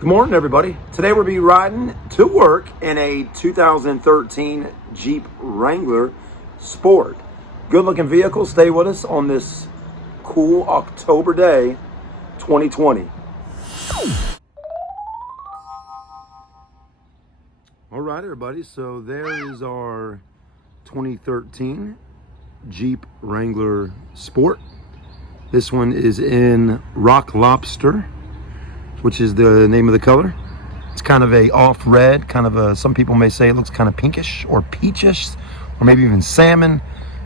Good morning, everybody. Today we'll be riding to work in a 2013 Jeep Wrangler Sport. Good looking vehicle. Stay with us on this cool October day, 2020. All right, everybody. So there is our 2013 Jeep Wrangler Sport. This one is in rock lobster, which is the name of the color. It's kind of a off red, kind of a, some people may say it looks kind of pinkish or peachish, or maybe even salmon.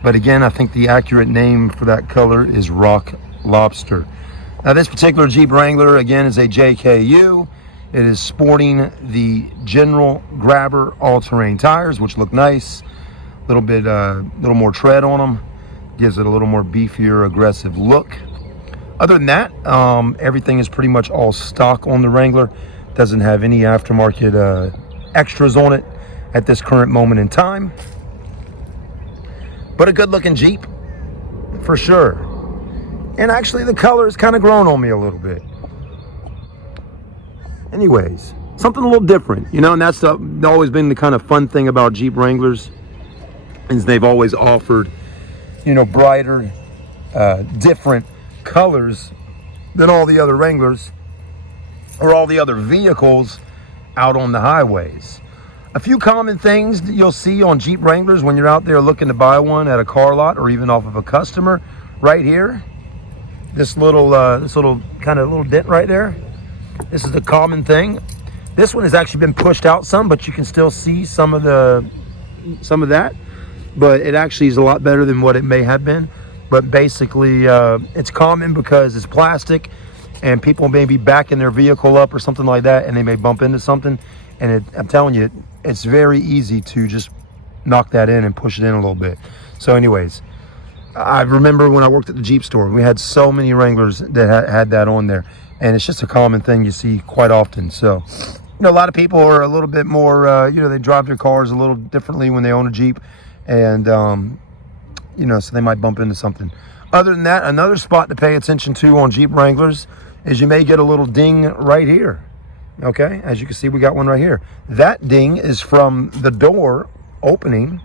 But again, I think the accurate name for that color is rock lobster. Now this particular Jeep Wrangler, again, is a JKU. It is sporting the General Grabber all-terrain tires, which look nice. A little more tread on them. Gives it a little more beefier, aggressive look. Other than that, everything is pretty much all stock on the Wrangler. Doesn't have any aftermarket extras on it at this current moment in time. But a good looking Jeep, for sure. And actually the color has kind of grown on me a little bit. Anyways, something a little different, you know, and that's always been the kind of fun thing about Jeep Wranglers, is they've always offered, you know, brighter, different colors than all the other Wranglers or all the other vehicles out on the highways. A few common things that you'll see on Jeep Wranglers when you're out there looking to buy one at a car lot or even off of a customer, right here, this little kind of little dent right there. This is the common thing. This one has actually been pushed out some, but you can still see some of that, but it actually is a lot better than what it may have been. But basically, it's common because it's plastic and people may be backing their vehicle up or something like that, and they may bump into something. And I'm telling you, it's very easy to just knock that in and push it in a little bit. So anyways, I remember when I worked at the Jeep store, we had so many Wranglers that had that on there. And it's just a common thing you see quite often. So, you know, a lot of people are a little bit more, you know, they drive their cars a little differently when they own a Jeep. And, you know, so they might bump into something. Other than that, another spot to pay attention to on Jeep Wranglers is you may get a little ding right here. Okay, as you can see, we got one right here. That ding is from the door opening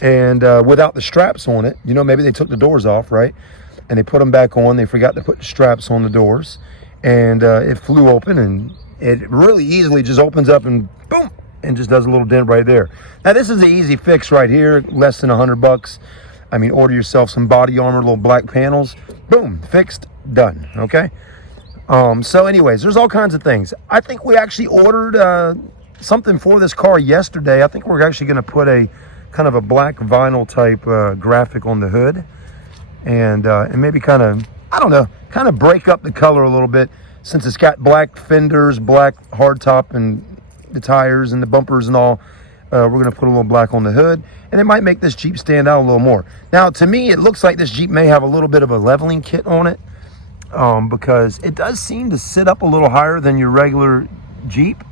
and without the straps on it. You know, maybe they took the doors off, right? And they put them back on. They forgot to put the straps on the doors. And it flew open, and it really easily just opens up and boom, and just does a little dent right there. Now this is an easy fix right here, less than $100. I mean, order yourself some body armor, little black panels, boom, fixed, done. Okay. So anyways, there's all kinds of things. I think we actually ordered something for this car yesterday. I think we're actually going to put a kind of a black vinyl type graphic on the hood, and maybe kind of, I don't know, kind of break up the color a little bit, since it's got black fenders, black hardtop, and the tires and the bumpers and all. We're going to put a little black on the hood, and it might make this Jeep stand out a little more. Now, to me, it looks like this Jeep may have a little bit of a leveling kit on it, because it does seem to sit up a little higher than your regular Jeep.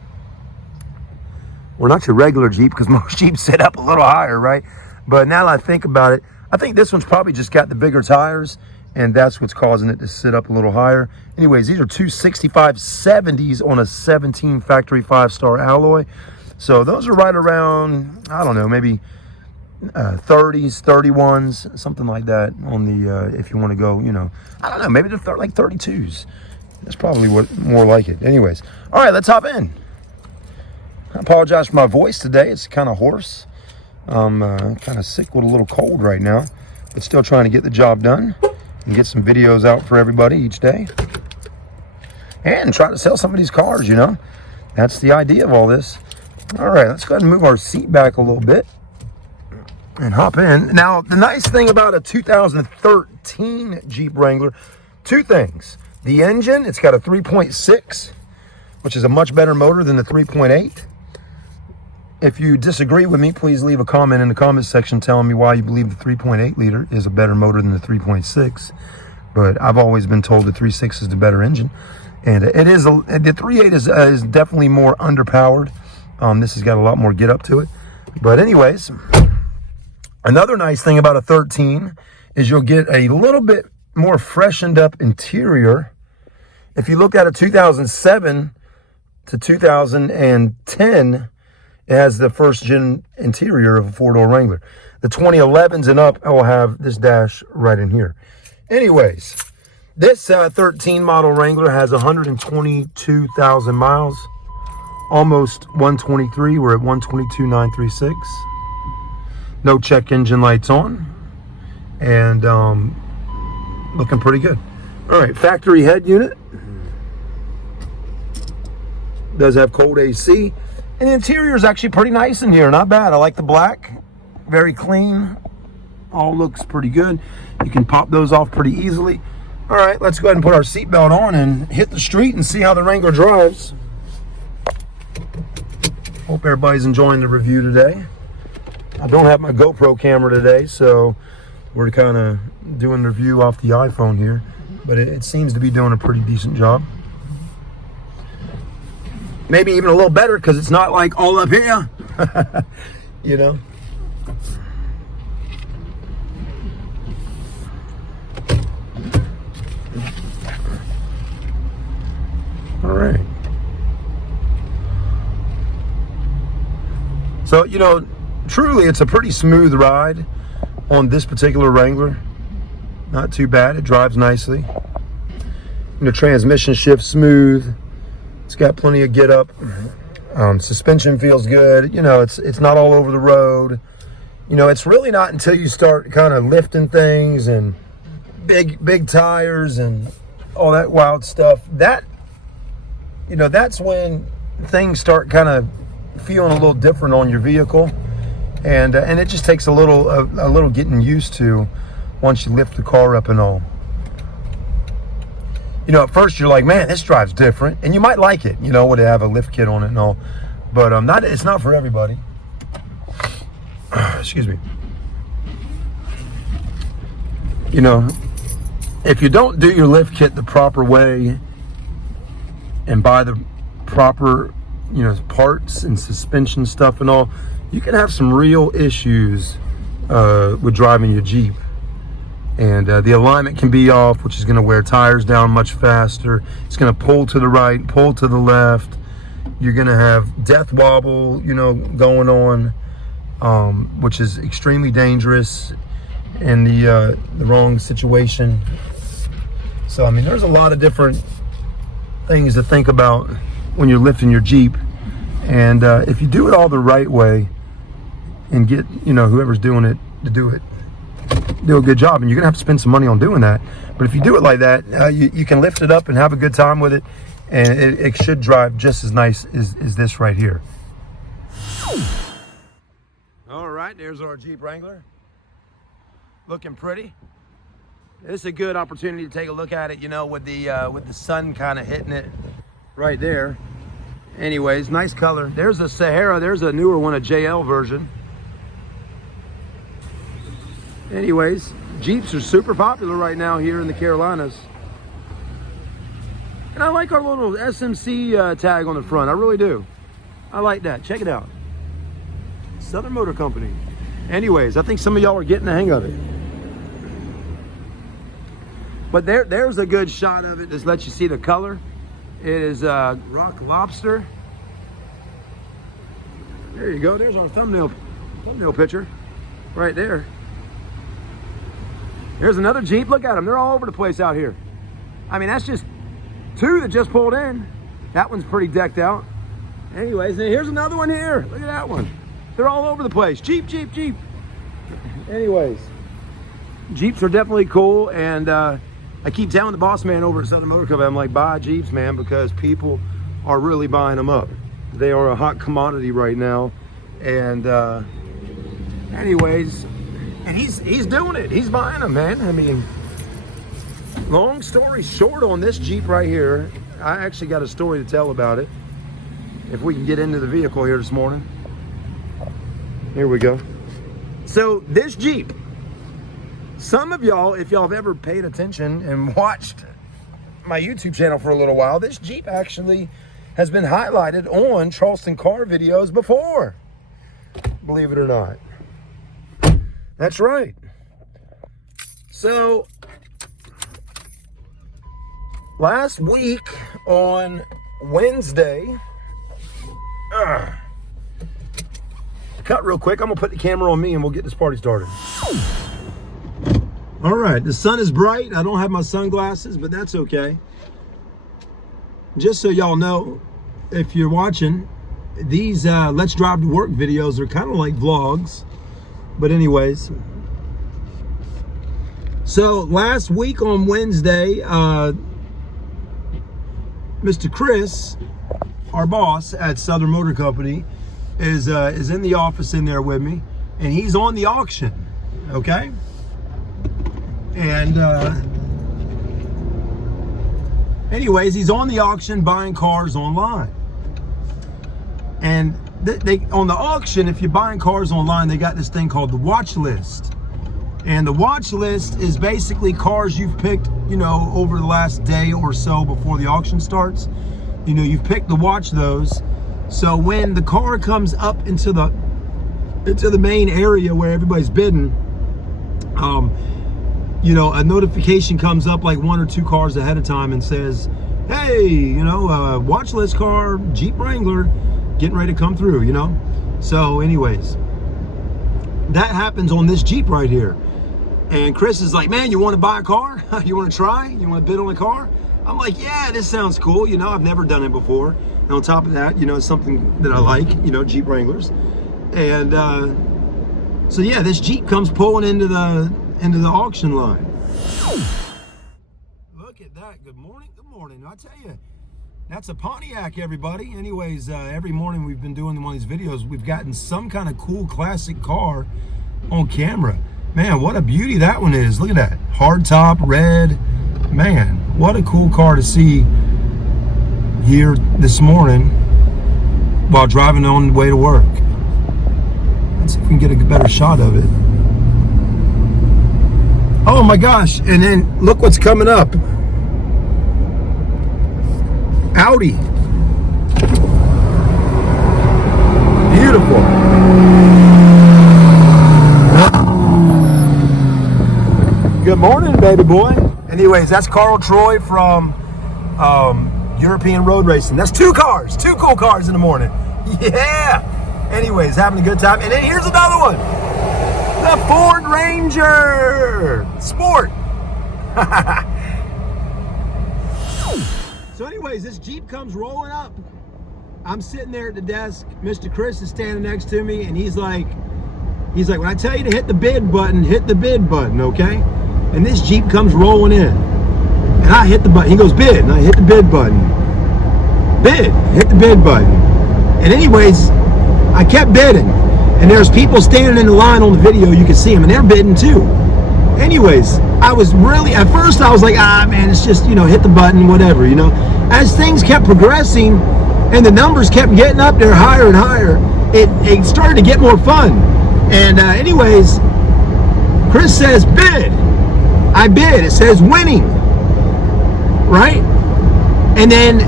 Well, not your regular Jeep, because most Jeeps sit up a little higher, right? But now that I think about it, I think this one's probably just got the bigger tires, and that's what's causing it to sit up a little higher. Anyways, these are two 6570s on a 17 factory 5-star alloy. So those are right around, I don't know, maybe 30s, 31s, something like that on the, if you want to go, you know, I don't know, maybe they're like 32s. That's probably what more like it. Anyways, all right, let's hop in. I apologize for my voice today. It's kind of hoarse. I'm kind of sick with a little cold right now, but still trying to get the job done and get some videos out for everybody each day. And try to sell some of these cars, you know. That's the idea of all this. All right, let's go ahead and move our seat back a little bit and hop in. Now, the nice thing about a 2013 Jeep Wrangler, two things. The engine, it's got a 3.6, which is a much better motor than the 3.8. If you disagree with me, please leave a comment in the comment section telling me why you believe the 3.8 liter is a better motor than the 3.6. But I've always been told the 3.6 is the better engine. And it is, the 3.8 is definitely more underpowered. This has got a lot more get up to it. But anyways, another nice thing about a 13 is you'll get a little bit more freshened up interior. If you look at a 2007 to 2010, it has the first gen interior of a four-door Wrangler. The 2011s and up, I will have this dash right in here. Anyways, this 13 model Wrangler has 122,000 miles, almost 123. We're at 122,936. No check engine lights on, and looking pretty good. All right, factory head unit. Does have cold AC, and the interior is actually pretty nice in here. Not bad. I like the black. Very clean. All looks pretty good. You can pop those off pretty easily. All right, let's go ahead and put our seatbelt on and hit the street and see how the Wrangler drives. Hope everybody's enjoying the review today. I don't have my GoPro camera today, so we're kind of doing the review off the iPhone here, but it seems to be doing a pretty decent job. Maybe even a little better because it's not like all up here, you know. All right. So, you know, truly it's a pretty smooth ride on this particular Wrangler. Not too bad. It drives nicely. You know, transmission shifts smooth. It's got plenty of get up. Suspension feels good. You know, it's not all over the road. You know, it's really not until you start kind of lifting things and big tires and all that wild stuff, that, you know, that's when things start kind of feeling a little different on your vehicle, and it just takes a little getting used to once you lift the car up and all. You know, at first you're like, man, this drives different, and you might like it, you know, would have a lift kit on it and all, but it's not for everybody. Excuse me. You know, if you don't do your lift kit the proper way and buy the proper, you know, parts and suspension stuff and all, you can have some real issues with driving your Jeep. And the alignment can be off, which is going to wear tires down much faster. It's going to pull to the right, pull to the left. You're going to have death wobble, you know, going on, which is extremely dangerous in the wrong situation. So, I mean, there's a lot of different things to think about when you're lifting your Jeep. And if you do it all the right way and get, you know, whoever's doing it to do a good job, and you're gonna have to spend some money on doing that, but if you do it like that, you can lift it up and have a good time with it, and it should drive just as nice as this right here. All right, there's our Jeep Wrangler, looking pretty. This is a good opportunity to take a look at it, you know, with the sun kind of hitting it right there. Anyways, nice color. There's a Sahara. There's a newer one, a JL version. Anyways, Jeeps are super popular right now here in the Carolinas. And I like our little SMC tag on the front. I really do. I like that. Check it out. Southern Motor Company. Anyways, I think some of y'all are getting the hang of it. But there's a good shot of it. Just lets you see the color. It is rock lobster. There you go. There's our thumbnail picture right there. Here's another Jeep. Look at them. They're all over the place out here. I mean, that's just two that just pulled in. That one's pretty decked out. Anyways, and here's another one here. Look at that one. They're all over the place. Jeep, Jeep, Jeep. Anyways, Jeeps are definitely cool, and I keep telling the boss man over at Southern Motor Company, I'm like, buy Jeeps, man, because people are really buying them up. They are a hot commodity right now. And anyways, and he's doing it. He's buying them, man. I mean, long story short on this Jeep right here, I actually got a story to tell about it. If we can get into the vehicle here this morning. Here we go. So this Jeep, some of y'all, if y'all have ever paid attention and watched my YouTube channel for a little while, this Jeep actually has been highlighted on Charleston car videos before. Believe it or not. That's right. So last week on Wednesday, Cut real quick. I'm gonna put the camera on me and we'll get this party started. All right, the sun is bright. I don't have my sunglasses, but that's okay. Just so y'all know, if you're watching, these Let's Drive to Work videos are kind of like vlogs. But anyways, so last week on Wednesday, Mr. Chris, our boss at Southern Motor Company, is in the office in there with me, and he's on the auction, okay? And anyways, he's on the auction buying cars online. And they on the auction, if you're buying cars online, they got this thing called the watch list. And the watch list is basically cars you've picked, you know, over the last day or so before the auction starts. You know, you've picked to watch those. So when the car comes up into the main area where everybody's bidding, you know, a notification comes up like 1 or 2 cars ahead of time and says, hey, you know, watch list car, Jeep Wrangler, getting ready to come through, you know? So anyways, that happens on this Jeep right here. And Chris is like, man, you want to buy a car? You want to try? You want to bid on a car? I'm like, yeah, this sounds cool. You know, I've never done it before. And on top of that, you know, it's something that I like, you know, Jeep Wranglers. And so yeah, this Jeep comes pulling into the auction line. Look at that. Good morning. Good morning. I tell you, that's a Pontiac, everybody. Anyways, every morning we've been doing one of these videos, we've gotten some kind of cool classic car on camera. Man, what a beauty that one is. Look at that. Hard top, red. Man, what a cool car to see here this morning while driving on the way to work. Let's see if we can get a better shot of it. Oh my gosh, and then look what's coming up. Audi. Beautiful. Good morning, baby boy. Anyways, that's Carl Troy from European Road Racing. That's 2 cars, 2 cool cars in the morning. Yeah. Anyways, having a good time. And then here's another one. The Ford Ranger Sport. So anyways, this Jeep comes rolling up. I'm sitting there at the desk. Mr. Chris is standing next to me, and he's like, when I tell you to hit the bid button, hit the bid button, okay? And this Jeep comes rolling in. And I hit the button. He goes, bid. And I hit the bid button. Bid. Hit the bid button. And anyways, I kept bidding. And there's people standing in the line on the video. You can see them. And they're bidding too. Anyways, I was really, at first I was like, man, it's just, you know, hit the button, whatever, you know. As things kept progressing and the numbers kept getting up there higher and higher, it started to get more fun. And anyways, Chris says, bid. I bid. It says winning. Right? And then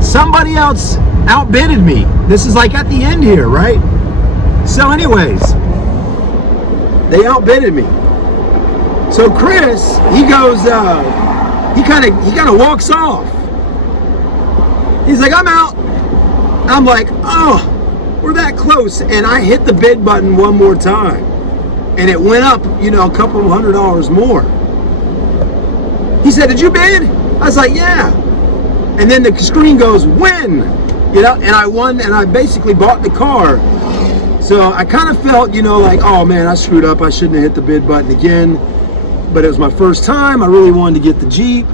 somebody else outbidded me. This is like at the end here, right? So anyways, they outbidded me. So Chris, he goes, he kind of walks off. He's like, I'm out. I'm like, oh, we're that close. And I hit the bid button one more time. And it went up, you know, a couple of $100 more. He said, did you bid? I was like, yeah. And then the screen goes, win. You know, and I won, and I basically bought the car. So I kind of felt, you know, like, oh man, I screwed up. I shouldn't have hit the bid button again. But it was my first time. I really wanted to get the Jeep.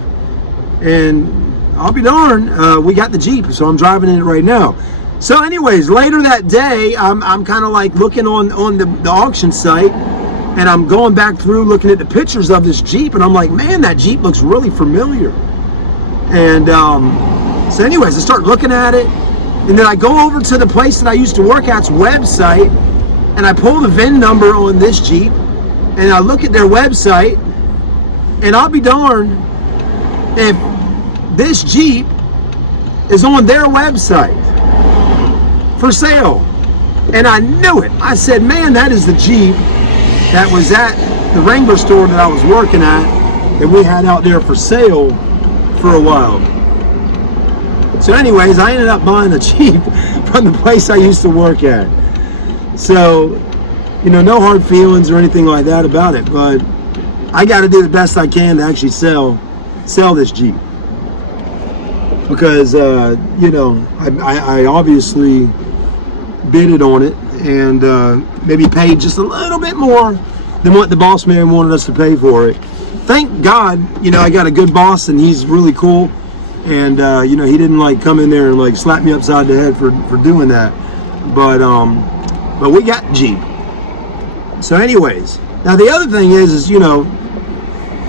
And I'll be darned, we got the Jeep, so I'm driving in it right now. So anyways, later that day, I'm kind of like looking on the auction site, and I'm going back through looking at the pictures of this Jeep, and I'm like, man, that Jeep looks really familiar. And so anyways, I start looking at it, and then I go over to the place that I used to work at's website, and I pull the VIN number on this Jeep, and I look at their website, and I'll be darned if this Jeep is on their website for sale. And I knew it. I said, man, that is the Jeep that was at the Wrangler store that I was working at, that we had out there for sale for a while. So anyways, I ended up buying a Jeep from the place I used to work at. So, you know, no hard feelings or anything like that about it, but I got to do the best I can to actually sell this Jeep. Because, you know, I obviously bidded on it and maybe paid just a little bit more than what the boss man wanted us to pay for it. Thank God, you know, I got a good boss and he's really cool. And, you know, he didn't like come in there and like slap me upside the head for doing that. But we got Jeep. So anyways, now the other thing is, you know,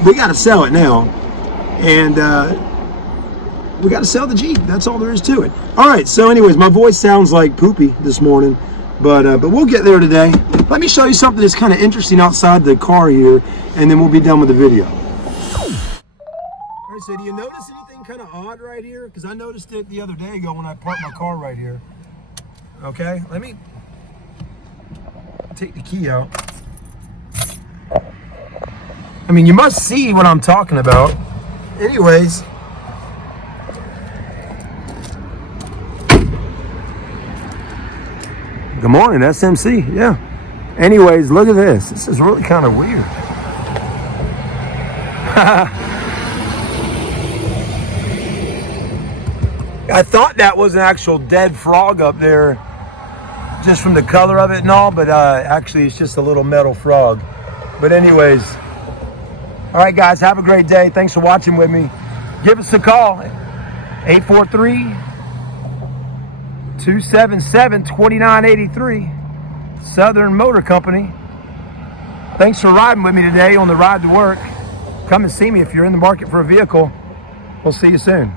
we got to sell it now. And we got to sell the Jeep. That's all there is to it. All right. So anyways, my voice sounds like poopy this morning, but we'll get there today. Let me show you something that's kind of interesting outside the car here, and then we'll be done with the video. All right. So do you notice anything kind of odd right here? Because I noticed it the other day ago when I parked my car right here. Okay. Let me take the key out. I mean, you must see what I'm talking about. Anyways. Good morning, SMC. Yeah. Anyways, look at this. This is really kind of weird. I thought that was an actual dead frog up there, just from the color of it and all, but actually it's just a little metal frog. But anyways, all right, guys, have a great day. Thanks for watching with me. Give us a call, 843-277-2983, Southern Motor Company. Thanks for riding with me today on the ride to work. Come and see me if you're in the market for a vehicle. We'll see you soon.